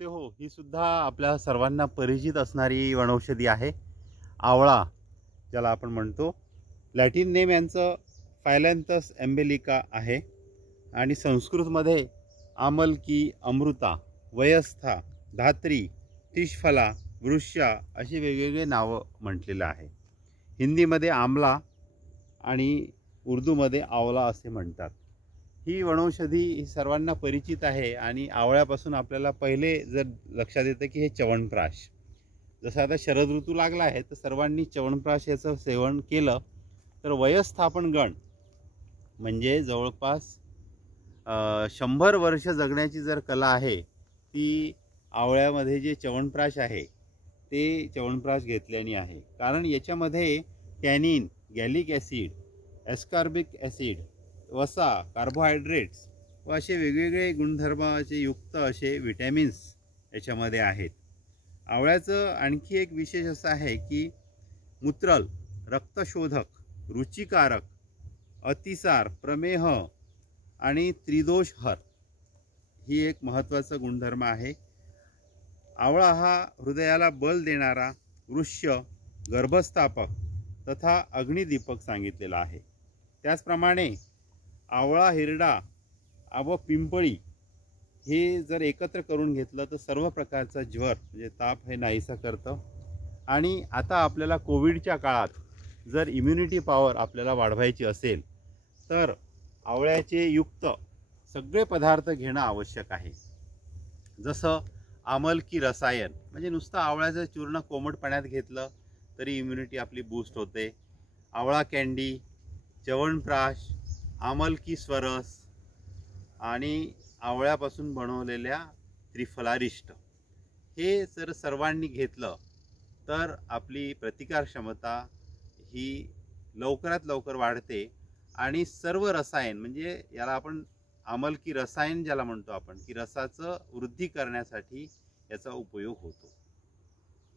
ते हो, ही सुद्धा आपल्या सर्वांना परिचित असणारी वनौषधी आहे. आवळा ज्याला आपण म्हणतो. लॅटिन नेम यांचं फायलॅन्थस एम्बेलिका आहे आणि संस्कृतमध्ये आमलकी, अमृता, वयस्था, धात्री, तिशफला, वृक्षा अशी वेगवेगळे नावं म्हटलेलं आहे. हिंदीमध्ये आमला आणि उर्दूमध्ये आवळा असे म्हणतात. ही वनौषधी ही सर्वांना परिचित आहे आणि आवळ्यापासून आपल्याला पहिले जर लक्षात येतं की हे च्यवनप्राश. जसं आता शरद ऋतू लागला आहे तर सर्वांनी च्यवनप्राश याचं सेवन केलं तर वयस्थापन गण म्हणजे जवळपास 100 वर्ष जगण्याची जर कला आहे ती आवळ्यामध्ये जे च्यवनप्राश आहे ते च्यवनप्राश घेतल्याने आहे. कारण याच्यामध्ये tannin, Gaelic acid, ascorbic acid, वसा, कार्बोहायड्रेट्स व असे वेगवेगळे गुणधर्माचे युक्त असे विटॅमिन्स याच्यामध्ये आहेत. आवळ्याचं आणखी एक विशेष असं आहे की मूत्रल, रक्तशोधक, रुचिकारक, अतिसार, प्रमेह आणि त्रिदोषहर ही एक महत्त्वाचा गुणधर्म आहे. आवळा हा हृदयाला बल देणारा, वृक्ष, गर्भस्थापक तथा अग्निदीपक सांगितलेला आहे. त्याचप्रमाणे आवळा, हिरडा व पिंपळी हे जर एकत्र करून घेतलं तर सर्व प्रकारचा ज्वर म्हणजे ताप हे नाहीसा करतं. आणि आता आपल्याला कोविडच्या काळात जर इम्युनिटी पॉवर आपल्याला वाढवायची असेल तर आवळ्याचे युक्त सगळे पदार्थ घेणं आवश्यक आहे. जसं आमलकी रसायन म्हणजे नुसतं आवळ्याचं चूर्ण कोमट पाण्यात घेतलं तरी इम्युनिटी आपली बूस्ट होते. आवळा कँडी, च्यवनप्राश, आमलकी स्वरस आणि आवळ्यापासून बनवलेल्या त्रिफलारिष्ट हे जर सर्वांनी घेतलं तर आपली प्रतिकारक्षमता ही लवकरात लवकर वाढते आणि सर्व रसायन म्हणजे याला आपण आमलकी रसायन ज्याला म्हणतो आपण की रसाचं वृद्धी करण्यासाठी याचा उपयोग होतो.